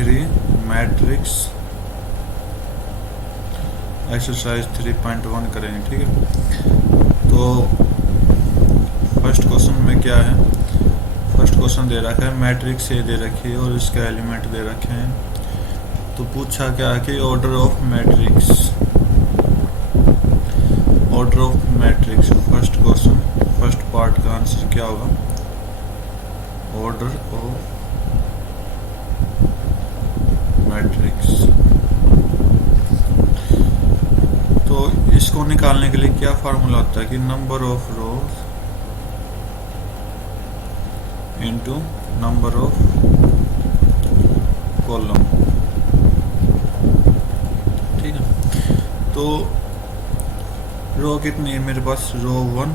3 matrix exercise 3.1 करेंगे। ठीक है, तो फर्स्ट क्वेश्चन में क्या है, फर्स्ट क्वेश्चन दे रखा है मैट्रिक्स ए दे रखी है और इसका एलिमेंट दे रखे हैं। तो पूछा क्या है कि order of matrix, order of matrix. First question, first part का आंसर क्या होगा, ऑर्डर ऑफ मैट्रिक्स। तो इसको निकालने के लिए क्या फार्मूला होता है कि number of rose into number of column. ठीक है, तो रो कितनी है मेरे पास, रो 1,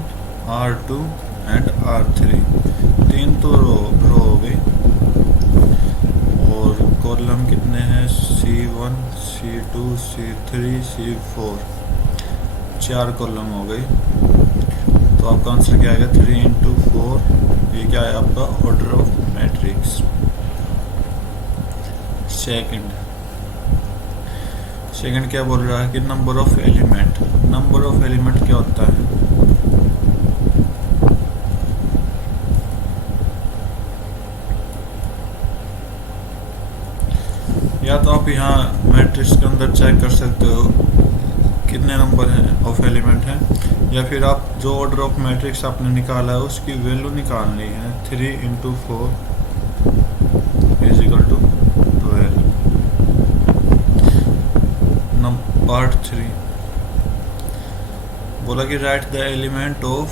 R2 एंड R3, 3 तो रो हो गई। और कॉलम कितने हैं, C1, C2, C3, C4, 4 column हो गई। तो आपका आंसर क्या आएगा, 3 इंटू 4, ये क्या है आपका ऑर्डर ऑफ मैट्रिक्स। सेकंड क्या बोल रहा है कि number of element. Number of element क्या होता है, या तो आप यहाँ मैट्रिक्स के अंदर चेक कर सकते हो कितने नंबर हैं ऑफ एलिमेंट हैं, या फिर आप जो ऑर्डर ऑफ मैट्रिक्स आपने निकाला है उसकी वैल्यू निकालनी है। 3 into 4 is equal to 12। Part 3 बोला कि right the element of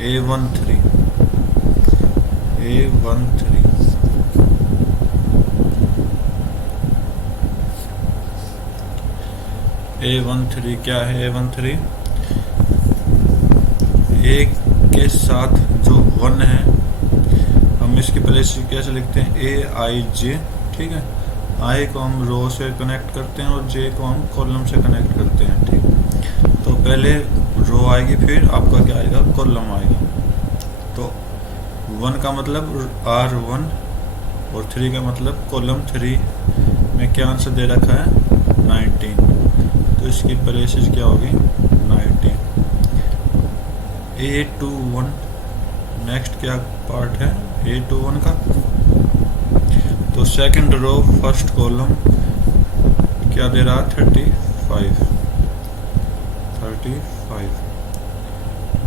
A13। A13 क्या है, A13 एक के साथ जो 1 है हम इसकी प्लेस कैसे लिखते हैं, AIJ। ठीक है, I को हम रो से कनेक्ट करते हैं और J को हम कॉलम से कनेक्ट करते हैं। ठीक, तो पहले रो आएगी फिर आपका क्या आएगा, कॉलम आएगा। तो 1 का मतलब R1 और 3 का मतलब कॉलम 3 में क्या आंसर दे रखा है, 19। तो इसकी प्लेसेस क्या होगी, 19। A21 नेक्स्ट क्या पार्ट है, A21 का। तो सेकंड रो फर्स्ट कॉलम क्या दे रहा है, 35।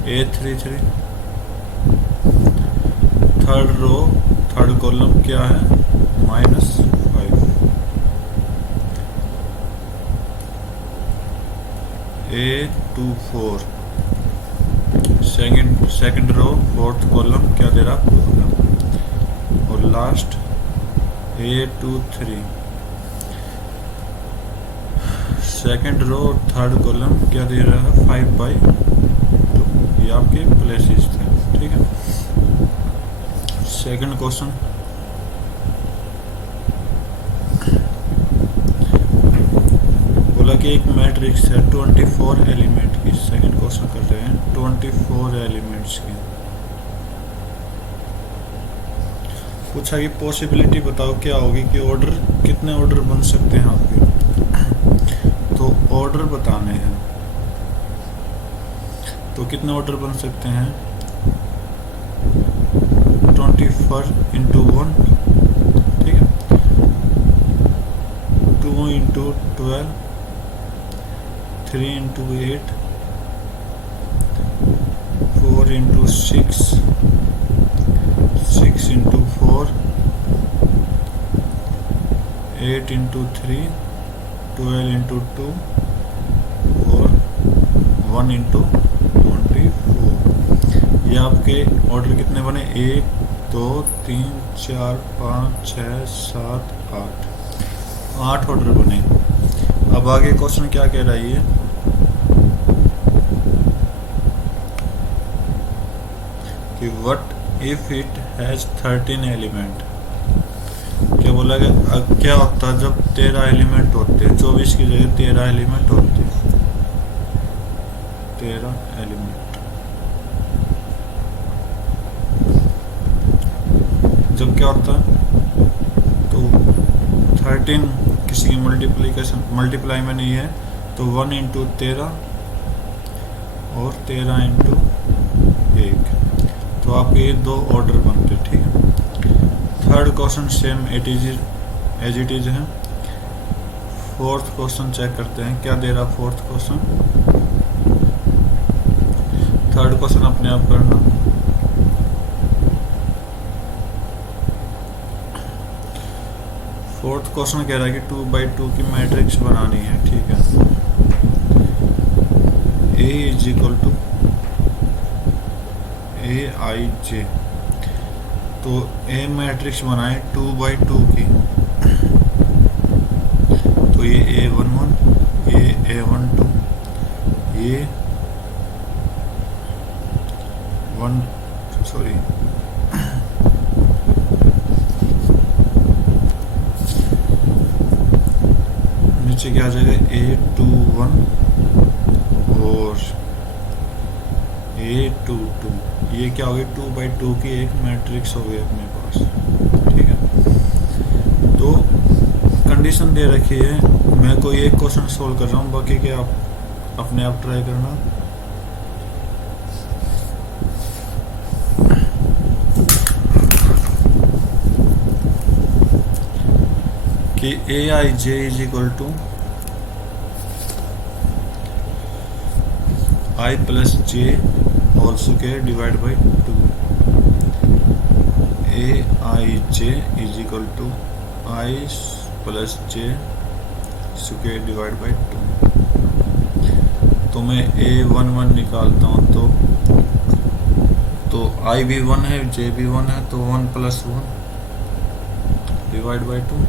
A33 third row third column क्या है, -5। A24 second row fourth column क्या दे रहा, 12। और last A23 second row third column क्या दे रहा है, 5/2। ये आपके प्लेसेस थे। ठीक है, सेकंड क्वेश्चन बोला कि एक मैट्रिक्स है 24 एलिमेंट की। सेकंड क्वेश्चन कर रहे हैं 24 एलिमेंट्स की। पूछा कि पॉसिबिलिटी बताओ क्या होगी कि ऑर्डर कितने ऑर्डर बन सकते हैं आपके। तो ऑर्डर बताने हैं, तो कितने ऑर्डर बन सकते हैं, 24 इंटू 1। ठीक है, 2 into 12, 3 into 8, 4 into 6, 6 into 4, 8 into 3, 12 into 2 और 1 इंटू 24। ये आपके ऑर्डर कितने बने, 1 2 3 4 5 6 7 8 ऑर्डर बने। अब आगे क्वेश्चन क्या कह रहा है ये, कि what if it has 13 element. क्या बोला कि क्या होता है जब 13 एलिमेंट होते हैं, 24 की जगह 13 एलिमेंट होते हैं, 13 एलिमेंट। जब क्या होता है, तो 13 किसी की मल्टीप्लाई में नहीं है, तो 1 इंटू 13 और 13 इंटू 1, तो आपके ये 2 ऑर्डर बनते, ठीक है। Third question same as it is है। फोर्थ क्वेश्चन चेक करते हैं क्या दे रहा फोर्थ क्वेश्चन। थर्ड क्वेश्चन अपने आप करना। फोर्थ क्वेश्चन कह रहा है कि 2x2 की मैट्रिक्स बनानी है, ठीक है। A is equal to AIJ, तो A मैट्रिक्स बनाए 2x2 की, तो ये A11, ये A12, ये नीचे क्या आ जाएगा A21 और A22, ये क्या हो गई 2x2 की एक मैट्रिक्स हो गई अपने पास, ठीक है। तो कंडीशन दे रखी है, मैं कोई एक क्वेश्चन सोल्व कर रहा हूँ, बाकी के आप अपने आप ट्राई करना। कि AIJ is equal to I plus J whole square divide by 2। AIJ is equal to I plus J square divide by 2। तो मैं A11 निकालता हूँ, तो I भी 1 है, J भी 1 है, तो 1 प्लस 1 डिवाइड बाई 2,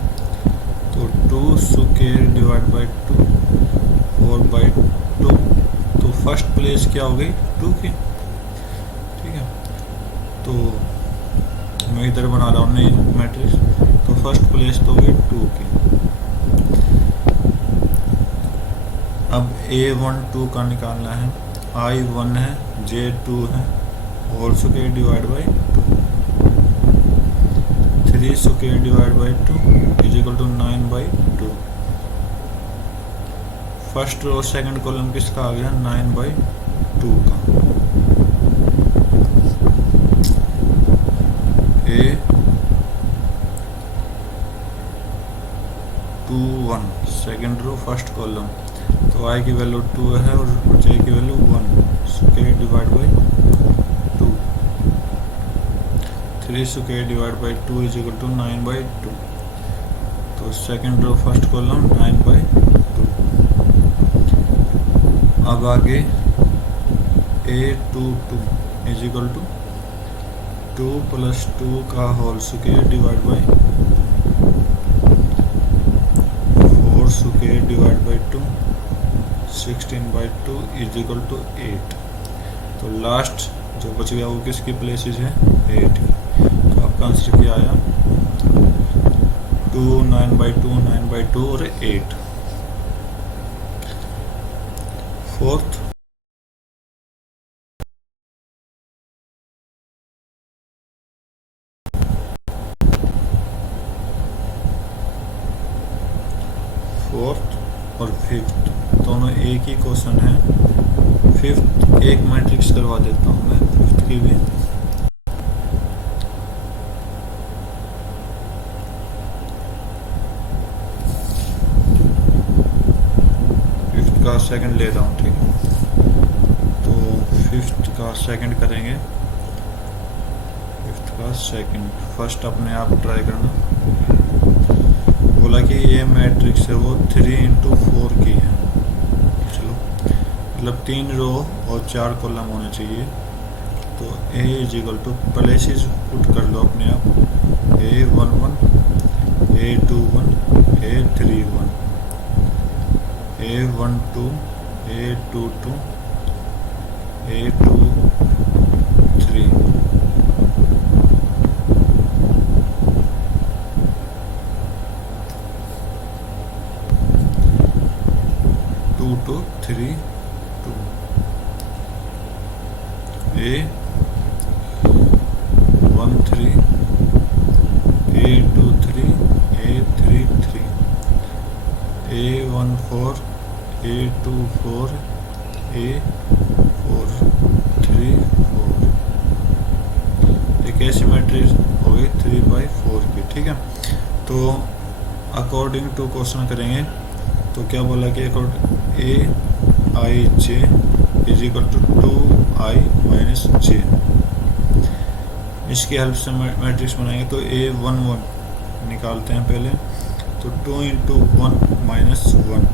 तो 2 स्क्वायर डिवाइड बाई 2 4/2। तो फर्स्ट प्लेस क्या हो गई 2 की, ठीक है। तो मैं इधर बना रहा हूँ नई मैट्रिक्स, तो फर्स्ट प्लेस तो होगी 2 की। अब A12 का निकालना है, I1 है, J2 है, whole square divide by 2, 3 square divide by 2 is equal to 9/2। First row second column किसका आ गया 9/2 का। A21 second row first column, तो I की वैल्यू 2 है और J की value 1 square divide by 2, 3 square divide by 2 is equal to 9/2। तो सेकंड रो फर्स्ट कॉलम 9/2। अब आगे A22 is equal to 2 plus 2 का whole square divide by 4 square divide by 2, 16/2 is equal to 8। तो last जो बच गया वो किसकी प्लेसेस है 8। तो आपका आंसर क्या आया 2, 9/2, 9/2 और 8। फोर्थ और फिफ्थ दोनों एक ही क्वेश्चन है। फिफ्थ एक मैट्रिक्स करवा देता हूँ मैं फिफ्थ की भी। फिफ्थ का सेकंड ले रहा हूँ, ठीक है। तो फिफ्थ का सेकंड करेंगे, फिफ्थ का सेकंड। फर्स्ट अपने आप ट्राई करना। बोला कि ये मैट्रिक्स है वो 3x4 की है, चलो मतलब 3 रो और 4 कॉलम होने चाहिए। तो A is equal to places put कर लो अपने आप, A11, A21, A31, A12, A22, A23, to 3 2 A13 A23 A33 A14 A24 A434 एक ऐसी मैट्रिक्स हो गई 3/4 की। ठीक है, तो अकॉर्डिंग टू क्वेश्चन करेंगे तो क्या बोला कि AIJ is equal to 2I minus J। इसकी हेल्प से मैट्रिक्स बनाएंगे तो A11 निकालते हैं पहले, तो 2 into 1 minus 1,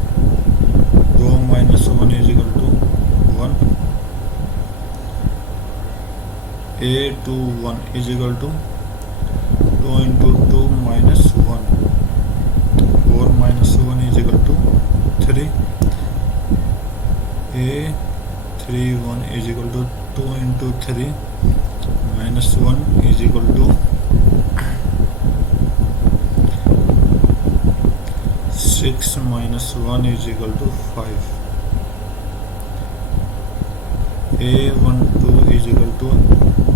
2 minus 1 is equal to 1। A21 is equal to 2 into 2 minus 1, 4 minus 1 is equal to 3। A31 is equal to 2 into 3 minus 1 is equal to 6 minus 1 is equal to 5। A12 is equal to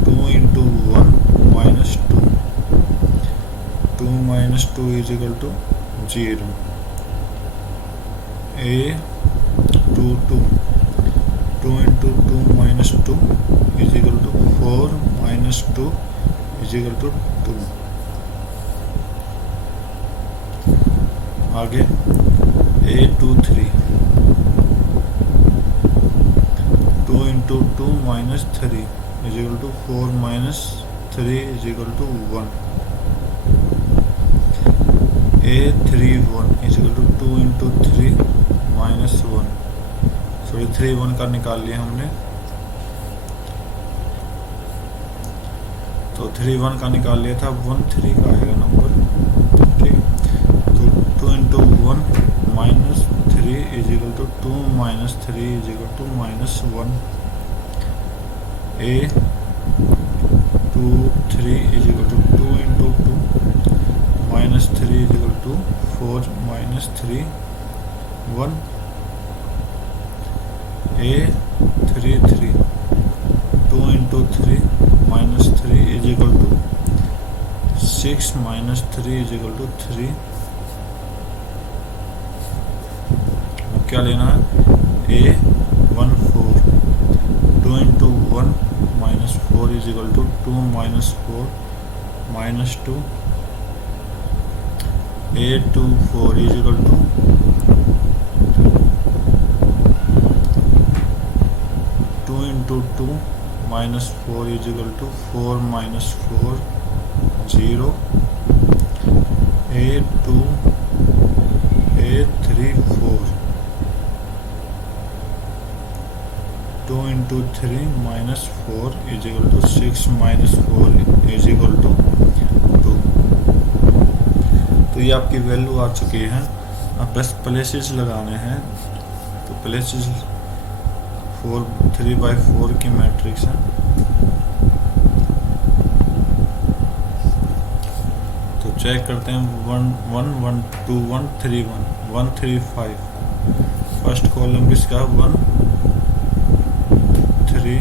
2 into 1 minus 2, 2 minus 2 is equal to 0। A22 2 into 2 minus 2 is equal to 4 minus 2 is equal to 2। आगे A23 2 into 2 minus 3 is equal to 4 minus 3 is equal to 1। A31 is equal to 2 into 3 minus 1, sorry 3 1 का निकाल लिया हमने, तो 3 1 का निकाल लिया था, 1 3 का आएगा नंबर। ठीक, तो 2 into 1 minus 3 is equal to 2 minus 3 is equal to minus 1। A23 is equal to 2 into 2 minus 3 is equal to 4 minus 3 1। A33 2 into 3 minus 3 is equal to 6 minus 3 is equal to 3। क्या लेना है? A14 2 into 1 minus 4 is equal to 2 minus 4 minus 2। A24 is equal to 2 into 2 minus 4 is equal to 4 minus 4 0। A34 2 into 3 minus 4 is equal to 6 minus 4 is equal to 2। तो ये आपकी value आ चुकी है। अब बस प्लेसेस लगाने हैं, तो प्लेसेस 3/4 की मैट्रिक्स है, तो चेक करते हैं। 1 1 1 2 1 3 1 1 3 5। फर्स्ट कॉलम किसका? 1 3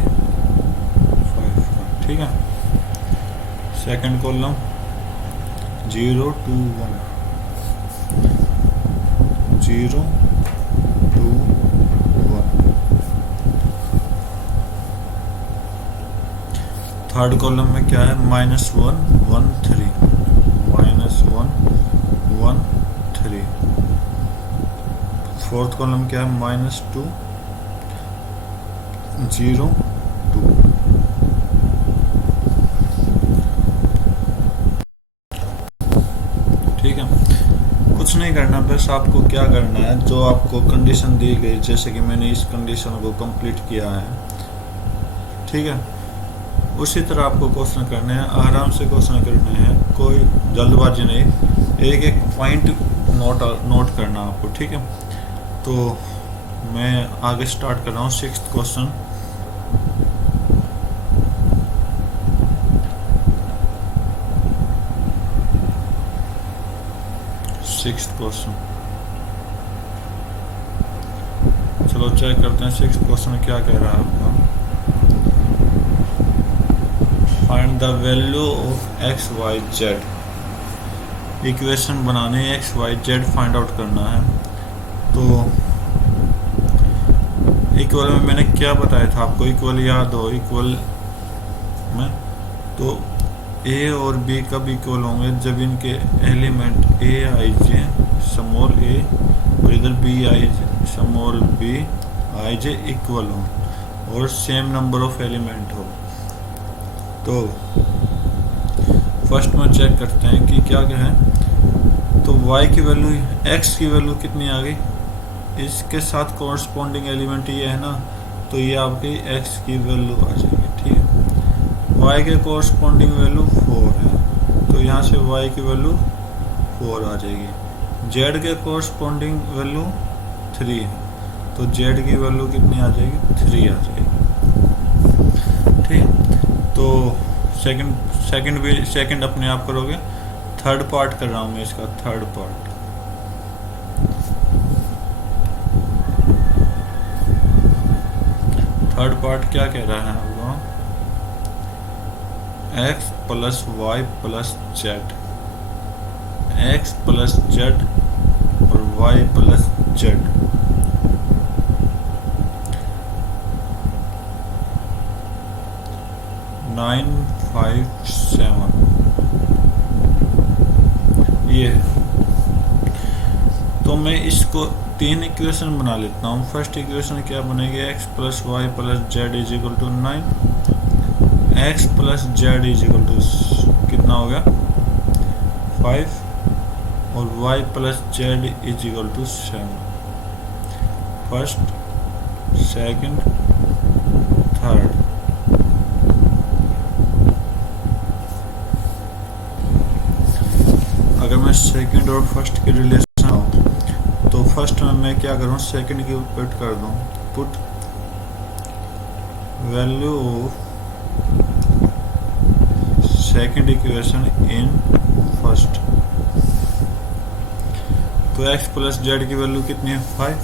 5 का। ठीक है, सेकंड कॉलम 0 2 1 0 2 1। थर्ड कॉलम में क्या है? -1 1 3 -1 1 3। फोर्थ कॉलम क्या है? -2 0 2। ठीक है, कुछ नहीं करना, बस आपको क्या करना है, जो आपको कंडीशन दी गई, जैसे कि मैंने इस कंडीशन को कंप्लीट किया है, ठीक है, उसी तरह आपको क्वेश्चन करने हैं, आराम से क्वेश्चन करने हैं, कोई जल्दबाजी नहीं, एक एक पॉइंट नोट करना आपको। ठीक है, तो मैं आगे स्टार्ट कर रहा हूँ। 6th क्वेश्चन, चलो चेक करते हैं 6th क्वेश्चन क्या कह रहा है आपका। Find the value of x y z. Equation बनाने x y z find out करना है। तो इक्वल में मैंने क्या बताया था आपको, इक्वल याद हो, इक्वल में तो ए और बी कब इक्वल होंगे, जब इनके element A I J small a और इधर b i small b i j equal हो और सेम नंबर ऑफ एलिमेंट हो। तो फर्स्ट में चेक करते हैं कि क्या क्या है। तो y की वैल्यू, x की वैल्यू कितनी आ गई, इसके साथ कॉरस्पॉन्डिंग एलिमेंट ये है ना, तो ये आपकी x की वैल्यू आ जाएगी। ठीक है, y के कॉरस्पॉन्डिंग वैल्यू 4 है, तो यहाँ से y की वैल्यू 4 आ जाएगी। z के कॉरस्पॉन्डिंग वैल्यू 3 है, तो z की वैल्यू कितनी आ जाएगी, 3 आ जाएगी। ठीक, तो सेकंड अपने आप करोगे। थर्ड पार्ट कर रहा हूँ मैं इसका, थर्ड पार्ट। थर्ड पार्ट क्या कह रहा है आपको, x plus y plus z, x plus z और y प्लस जेड। नाइन 5 7 ये है। तो मैं इसको 3 इक्वेशन बना लेता हूँ। फर्स्ट इक्वेशन क्या बनेगी, x plus y plus z is equal to 9, x plus z is equal to कितना हो गया 5 और y plus z is equal to 7। First, second, third. अगर मैं सेकंड और फर्स्ट के रिलेशन आऊँ तो फर्स्ट में मैं क्या करूँ, सेकंड की पुट कर दूँ, put value of second equation in first. तो x प्लस जेड की वैल्यू कितनी है 5,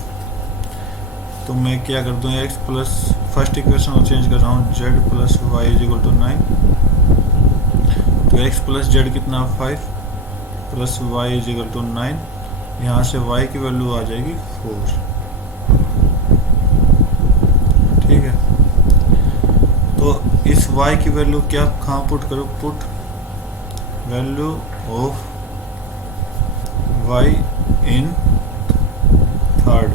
तो मैं क्या कर दूँ, x प्लस फर्स्ट इक्वेशन को चेंज कर रहा हूँ, z plus y is equal to 9। तो x प्लस जेड कितना 5 plus y is equal to 9, यहाँ से y की वैल्यू आ जाएगी 4। ठीक है, तो इस y की वैल्यू क्या कहाँ पुट करो, put value of y in third.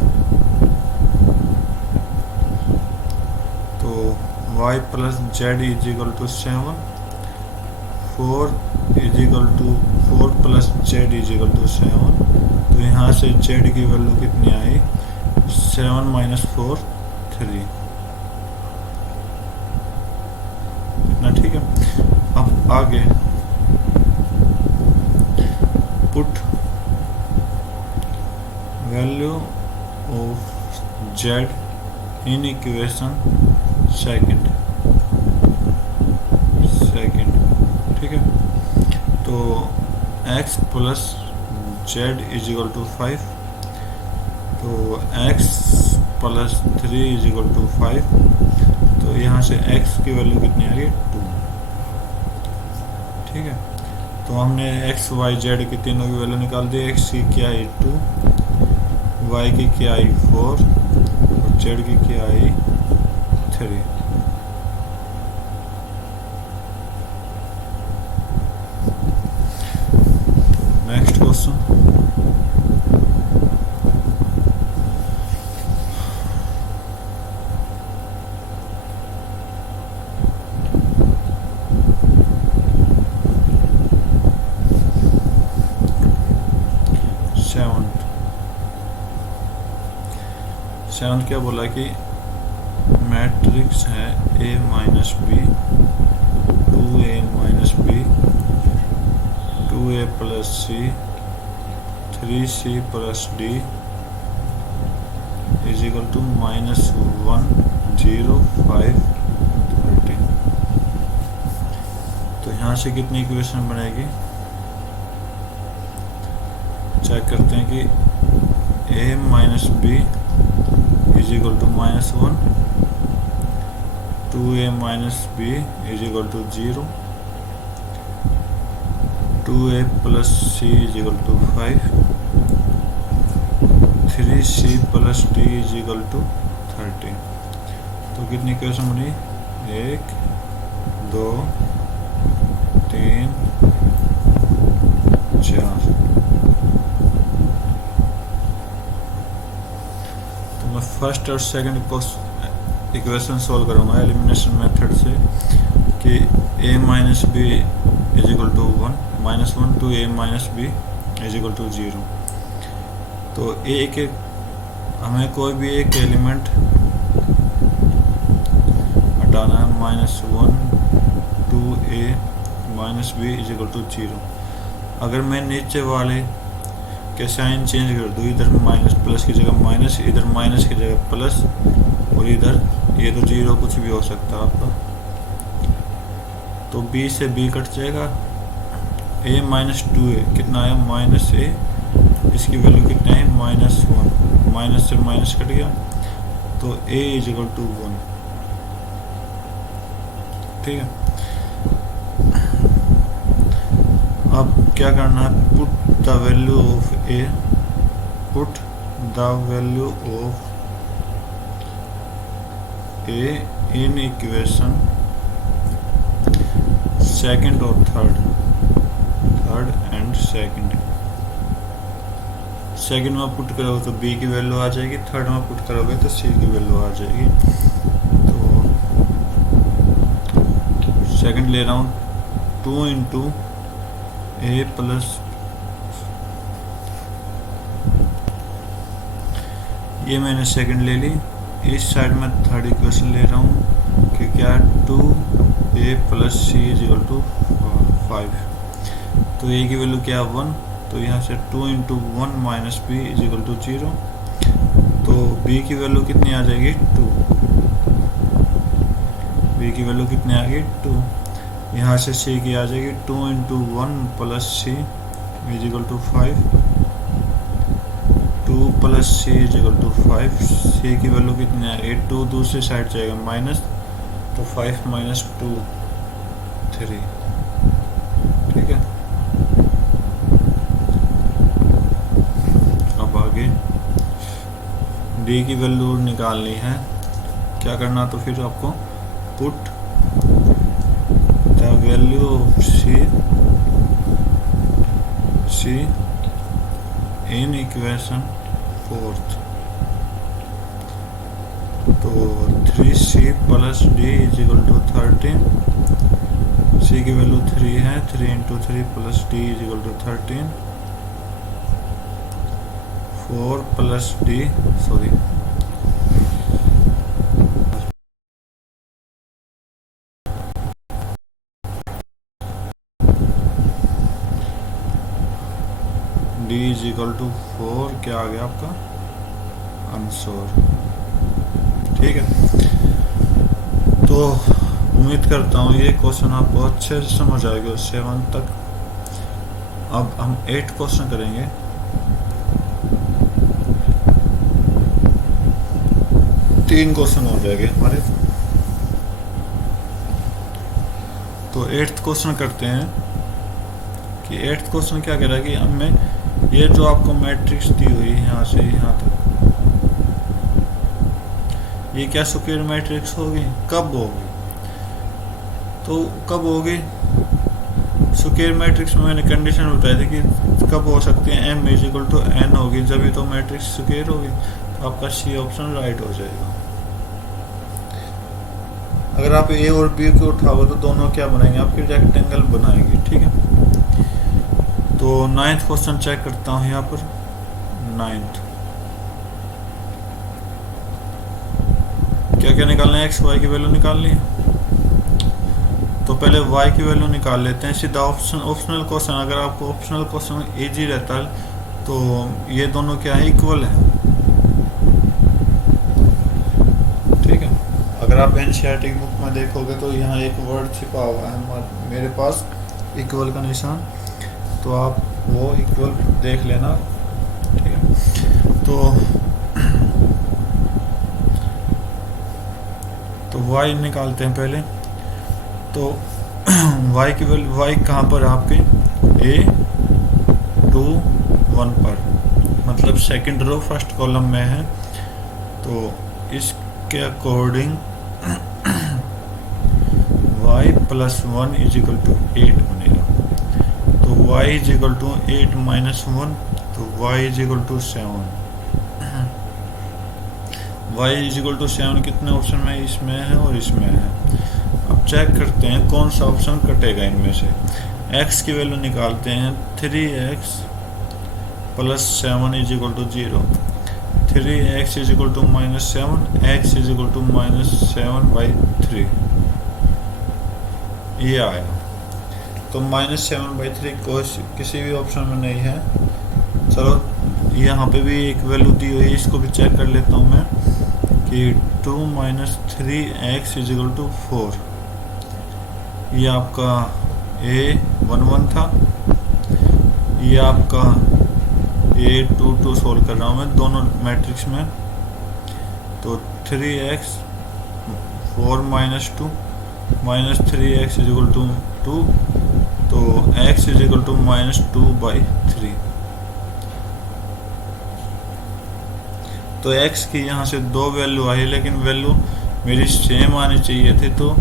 तो y plus z is equal to 7, 4 is equal to 4 plus z is equal to 7। तो यहाँ से जेड की वैल्यू कितनी आई, 7 माइनस 4 3 इतना। ठीक है, अब आगे put value of z in equation second. ठीक है, तो x plus z is equal to 5, तो x plus 3 is equal to 5। तो यहाँ से x की वैल्यू कितनी आ गई 2। ठीक है, तो हमने x y z की तीनों की वैल्यू निकाल दी। x की क्या आई 2, y की क्या आई 4 और z की क्या आई 3। नेक्स्ट क्वेश्चन, सेवंथ क्या बोला कि मैट्रिक्स है a minus b, 2a minus b, 2a plus c, 3c plus d is equal to minus 1 0 5 13। तो यहाँ से कितनी इक्वेशन बनेगी, चेक करते हैं कि a minus b is equal to minus 1, 2a minus b is equal to 0, 2a plus c is equal to 5, 3c plus d is equal to 30। तो कितनी इक्वेशन बनी? 1 2 3 4। तो मैं फर्स्ट और सेकंड इक्वेशन सॉल्व करूंगा एलिमिनेशन मेथड से कि a minus b is equal to 1 -1 two a minus b is equal to 0। तो a के हमें कोई भी एक एलिमेंट हटाना है, -1 two a minus b is equal to 0। अगर मैं नीचे वाले के साइन चेंज कर दूँ, इधर माइनस प्लस की जगह माइनस, इधर माइनस की जगह प्लस, और इधर ये तो 0 कुछ भी हो सकता है आपका, तो b से b कट जाएगा, a माइनस 2a कितना है? -a, इसकी वैल्यू कितना है? -1, माइनस से माइनस कट गया, तो a इज इक्वल टू 1। ठीक है, अब क्या करना है? Put the value of a, put the value of a in equation second और थर्ड एंड सेकंड में पुट करोगे तो b की वैल्यू आ जाएगी, थर्ड में पुट करोगे तो c की वैल्यू आ जाएगी। तो सेकंड ले रहा हूँ 2 इंटू a प्लस, ये मैंने सेकंड ले ली। इस साइड में थर्ड इक्वेशन ले रहा हूँ कि क्या 2a plus c is equal to 5। तो a की वैल्यू क्या 1, तो यहाँ से 2 into 1 minus b is equal to 0। तो b की वैल्यू कितनी आ जाएगी? 2। b की वैल्यू कितनी आ गई? 2। यहाँ से c की आ जाएगी 2 into 1 plus c is equal to 5। 2 plus c is equal to 5। c की वैल्यू कितनी आ गई? 2 दूसरी साइड जाएगा माइनस, तो 5 माइनस 2 3। ठीक है, अब आगे d की वैल्यू निकालनी है। क्या करना? तो फिर आपको put the value of c in equation fourth. तो 3c plus d is equal to 13। c की वैल्यू 3 है, 3 into 3 plus d is equal to 13। 4 plus d, sorry, d is equal to 4 क्या आ गया आपका? आंसर। ठीक है, तो उम्मीद करता हूँ ये क्वेश्चन आपको अच्छे से समझ आएगा 7 तक। अब हम 8 क्वेश्चन करेंगे। तीन क्वेश्चन हो जाएंगे हमारे। तो 8th क्वेश्चन करते हैं कि 8th क्वेश्चन क्या कह रहा है कि हमें ये जो आपको मैट्रिक्स दी हुई है यहाँ से यहाँ तक, ये क्या स्क्वायर मैट्रिक्स होगी? कब होगी? तो कब होगी? स्क्वायर मैट्रिक्स में मैंने कंडीशन बताई थी कि कब हो सकती है? m is equal to n होगी, जब भी तो मैट्रिक्स स्क्वायर होगी। तो आपका सी ऑप्शन राइट हो जाएगा। अगर आप a और b को उठाओगे तो दोनों क्या बनाएंगे? आपकी रेक्टेंगल बनाएंगे। ठीक है, तो 9th क्वेश्चन चेक करता हूँ यहाँ पर। 9th क्या क्या निकालना है? x y की वैल्यू निकालनी है। तो पहले y की वैल्यू निकाल लेते हैं सीधा। ऑप्शनल क्वेश्चन, अगर आपको ऑप्शनल क्वेश्चन इजी रहता है तो ये दोनों क्या है? इक्वल है। ठीक है, अगर आप एनसीईआरटी की बुक में देखोगे तो यहाँ एक वर्ड छिपा हुआ है मेरे पास, इक्वल का निशान, तो आप वो इक्वल देख लेना। ठीक है, तो y निकालते हैं पहले। तो y की वैल्यू, y कहाँ पर आपके? a 2 1 पर। मतलब सेकंड रो फर्स्ट कॉलम में है, तो इसके according y plus 1 is equal to 8 बनेगा। तो y is equal to 8 minus 1, तो y is equal to 7। y is equal to 7 कितने ऑप्शन में, इसमें है और इसमें है। अब चेक करते हैं कौन सा ऑप्शन कटेगा इनमें से। x की वैल्यू निकालते हैं, 3x plus 7 is equal to 0। 3x is equal to minus 7, x is equal to minus 7/3, ये आएगा। तो माइनस 7/3 किसी भी ऑप्शन में नहीं है। चलो यहाँ पे भी एक वैल्यू दी हुई है, इसको भी चेक कर लेता हूँ मैं कि 2 minus 3x is equal to 4। ये आपका A11 था, ये आपका A22 सोल्व कर रहा हूँ मैं दोनों मैट्रिक्स में। तो 3x 4 minus 2 minus 3x is equal to 2, तो x is equal to minus 2/3। तो x की यहाँ से दो वैल्यू आई, लेकिन वैल्यू मेरी सेम आनी चाहिए थी। तो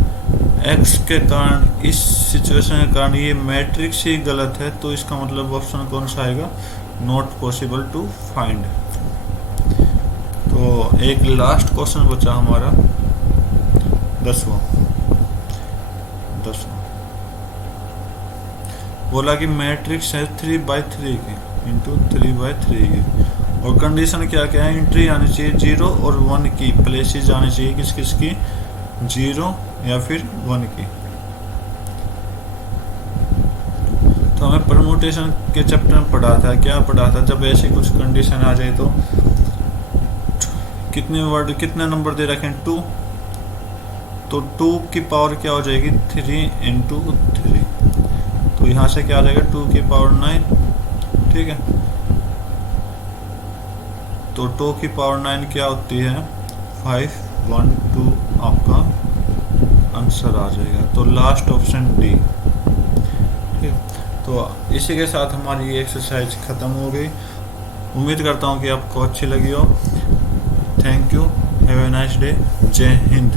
x के कारण, इस सिचुएशन के कारण ये मैट्रिक्स ही गलत है, तो इसका मतलब ऑप्शन कौन सा आएगा, नॉट पॉसिबल टू फाइंड। तो एक लास्ट क्वेश्चन बचा हमारा 10वां। बोला कि मैट्रिक्स है 3/3 की इंटू 3/3 की, और कंडीशन क्या क्या है, एंट्री आनी चाहिए 0 और 1 की, प्लेसेस आनी चाहिए किस किस की, 0 या फिर 1 की। तो हमें परमुटेशन के चैप्टर में पढ़ा था, क्या पढ़ा था, जब ऐसी कुछ कंडीशन आ जाए तो कितने नंबर दे रखें, 2, तो 2 की पावर क्या हो जाएगी, 3 इंटू 3। तो यहाँ से क्या आ जाएगा, 2 की पावर 9, ठीक है। तो 2 की पावर 9 क्या होती है, 512 आपका आंसर आ जाएगा। तो लास्ट ऑप्शन डी, ठीक। तो इसी के साथ हमारी ये एक्सरसाइज खत्म हो गई। उम्मीद करता हूँ कि आपको अच्छी लगी हो। Thank you, have a nice day, जय हिंद।